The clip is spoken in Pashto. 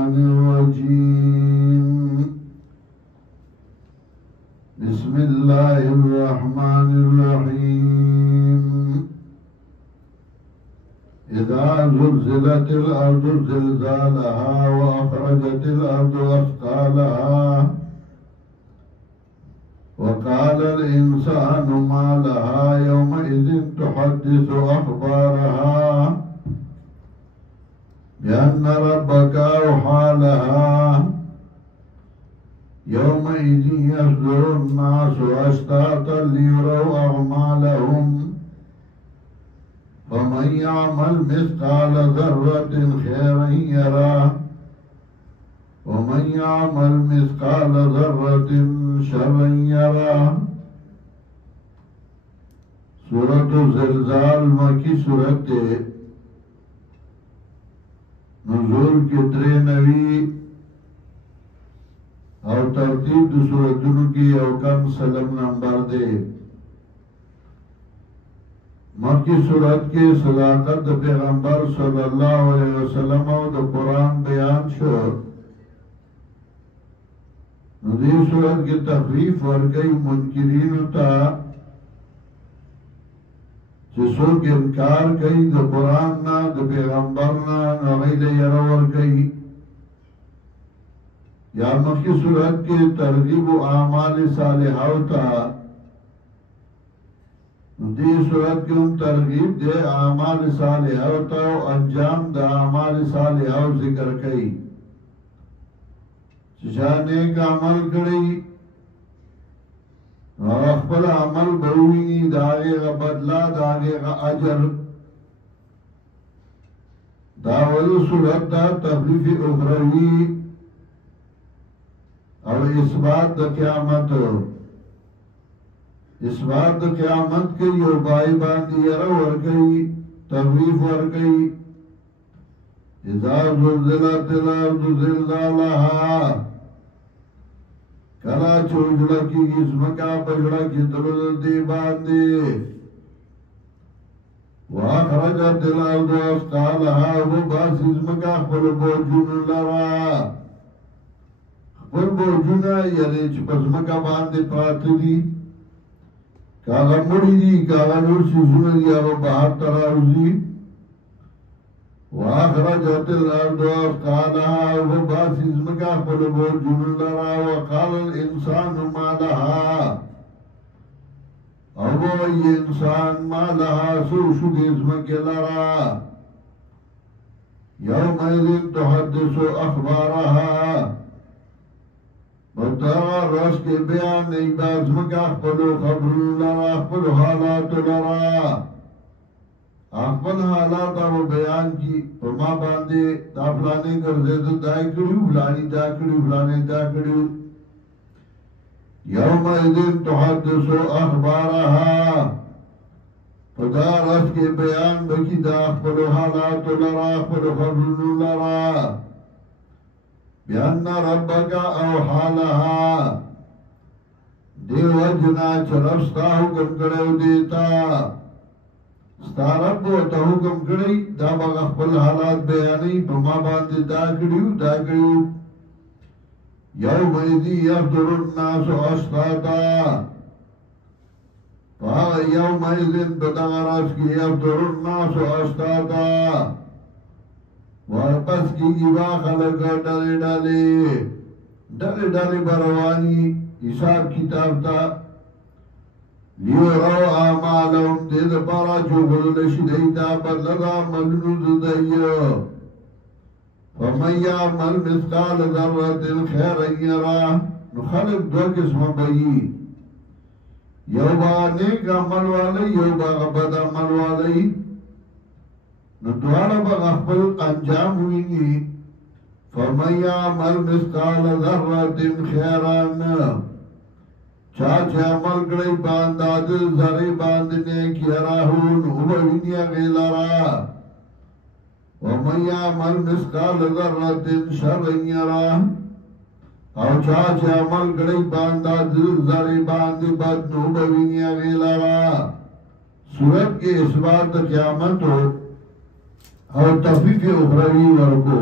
الرجيم بسم الله الرحمن الرحيم إذا زلزلت الأرض زلزالها وأخرجت الأرض أثقالها وقال الإنسان ما لها يومئذ تحدث أخبارها بأن ربك أوحى لها يومئذ يصدر الناس أشتاتا ليروا أعمالهم فمن يعمل مثقال ذرة خيرا يره ومن يعمل مثقال ذرة شرا يره. سورة زلزال مکی سورت نزول کی 93 او ترتیب دو سورتونو کی او کم سلم نمبر دے. مکی سورت کی صداقت دا پیغمبر صلی اللہ علیہ وسلم او دا قرآن بیان شو. ندی سورت کی تخفیف ورگئی منکرینو تا چسوک انکار کئی دا قرآن نا دا پیغمبر نا نغیل یرور کئی. یا مکی صورت کے ترغیب و اعمال صالحہ تا دی صورت کے ان ترغیب دے اعمال صالحہ تا و انجام دا اعمال صالحہ ذکر کئی. چشانے کا عمل کری اخبر عمل بروینی داغے غا بدلا داغے غا اجر. داول صورت دا تخلیف اخروی او اثبات دا قیامت. اثبات دا قیامت کے یو بائی باندی یرا ورگئی تخلیف ورگئی. اذا زلزلت الارض زلزالها کلا چوجڑا کی گزمکا پجڑا کی دلد دی باندی واخرجت الارض اثقالها و باس ازمکا خپل بوجون لرا. خپل بوجون یعنی چی پزمکا باندی پراتی دی کاغا مڑی دی کاغا نور سیزون دی او باہر تراوزی. وَأَخْرَجَتِ الْأَرْضُ أَثْقَالَهَا وَبَاسِ ازمکا خپل بوجون لرا. وَقَالَ الْإِنسَانُ مَا لَهَا او وی انسان ما لها سوشد ازمک لرا. يَوْمَئِذٍ تُحَدِّثُ أَخْبَارَهَا بطاغا رس کے بیان نہیں بازمکا خپل خبر لرا خپل حالات لرا. اخبر حالات او بیان کی پرما باندے دا فلانے کرزے دا دائی کریو فلانی دا کریو فلانے دا کریو. یومئذن تحدث اخبارها پدا رس کے بیان بکی دا اخبر حالات لرا اخبر خبر لرا. بیان ربک اوحا لها دیو جنا چرفستا حکم کڑیو دیتا. ستارب و تا حکم کڑی دا باغ خپل حالات بیانی بما باندی دا کڑیو دا کڑیو. یومئذ یحضر الناس اشتاتا یومئذ بدغرس کی یحضر الناس اشتاتا ورپس کی گیبا خلق ڈالے ڈالے ڈالے ڈالے بروانی حساب کتاب تا لیورو آمالهم دید پارا چو بلنشی دیتا بدلدا ملنود دیو. فمن یعمل مثقال ذرت خیرا یرا. نخلق دو قسم بئی یو با نیک عمل والی یو با بد عمل والی. ندوارا با اخبر انجام ہوئی. فمن یعمل مثقال ذرت خیرا چاچے عمل کڑی بانداد زری باندنے کی راہون اوبوینیا غیلارا. ومن یعمل مثقال ذرت شرا یرا او چاچے عمل کڑی بانداد زری باندی بدن اوبوینیا غیلارا. سورت کے اثبات قیامت ہو اور تخفیف اخروی ورکو.